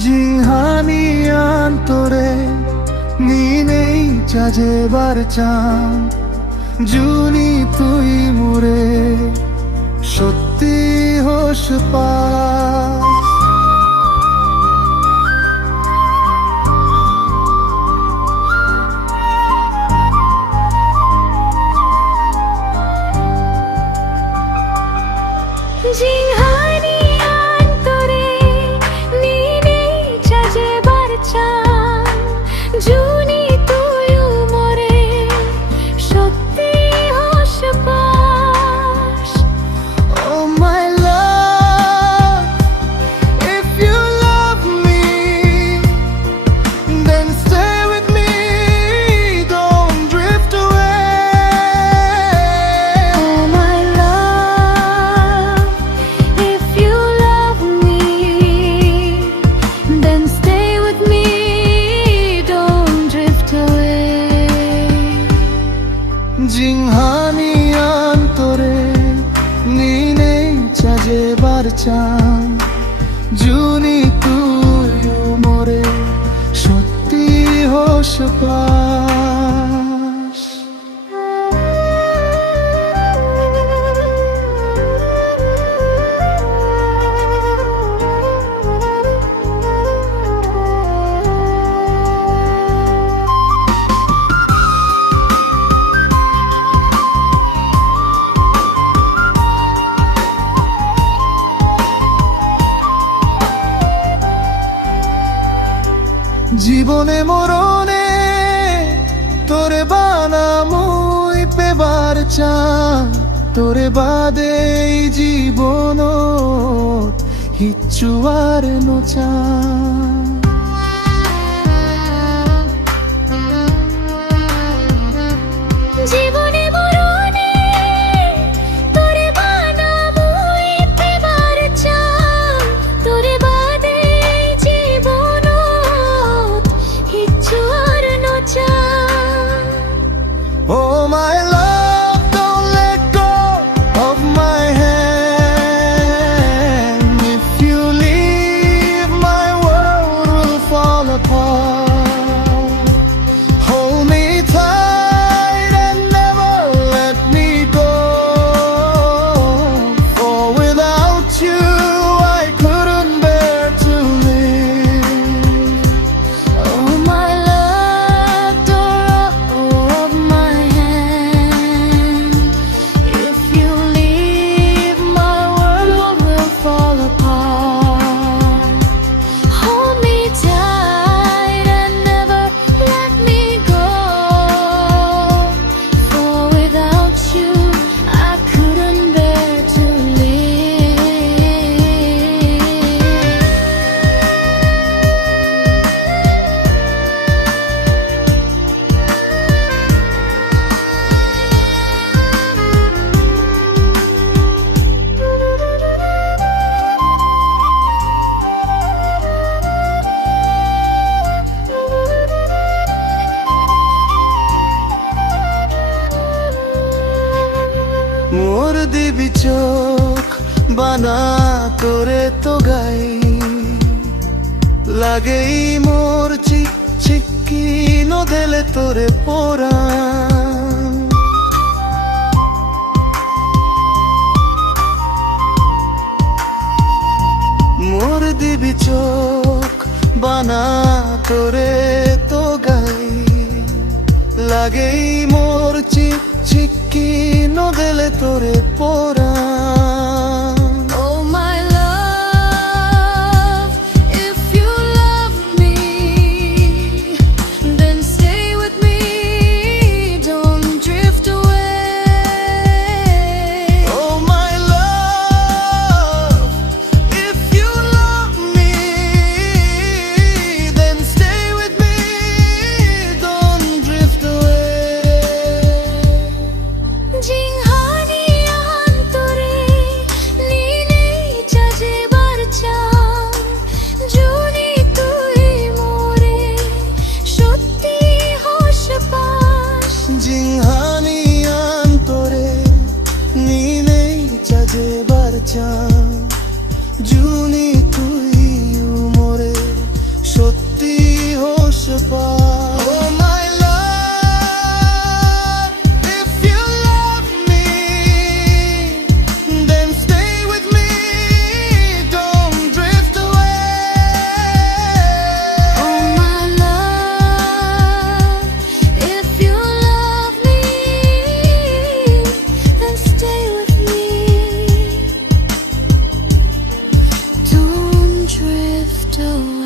জিহানি আন্তরে নিনেই চাজেবার চান জুনি তুই মুরে সত্যি হোস পা জিহানি আন্তরে নিনেই চাজেবার চান জুনি তুই মরে সত্যি হোস pass. Oh my love, if you love me, then stay with me, don't drift away. Oh my love, if you love me, then stay with me, don't drift away. জিহানি আন্তরে নিনেই চাজেবার চান জুনি তুই মরে সত্যি হোস পাস। জীবনে মরণে তোরে বানামুই পেবার চান তোরে বাদে এই জীবন হিচ্ছু আর নোচান। জীবনে মরণে তোরে বানামুই পেবার চান তোরে বাদে জীবন কিচ্ছু আর নচান। Oh my love, don't let go of my hand. If you leave, my world will fall apart. Hold me tight and never let me go. For without you, I couldn't bear to live. Oh my love, don't hold my hand. If you leave, my world will fall apart. Hold me tight and never let me go. For without you, I couldn't bear to মোর দিবি চোখ বানা তোরে তো গাই লাগেই মোর চিক চিকি নদেলে তোরে পোড়া। মোর দিবি চোখ বানা তোরে তো গাই লাগেই মোর চিক চিকি নদেলে তোরে পোড়া। Oh my love, if you love me, then stay with me, don't drift away. Oh my love, if you love me, then stay with me, don't drift away. জিহানি আন্তরে away.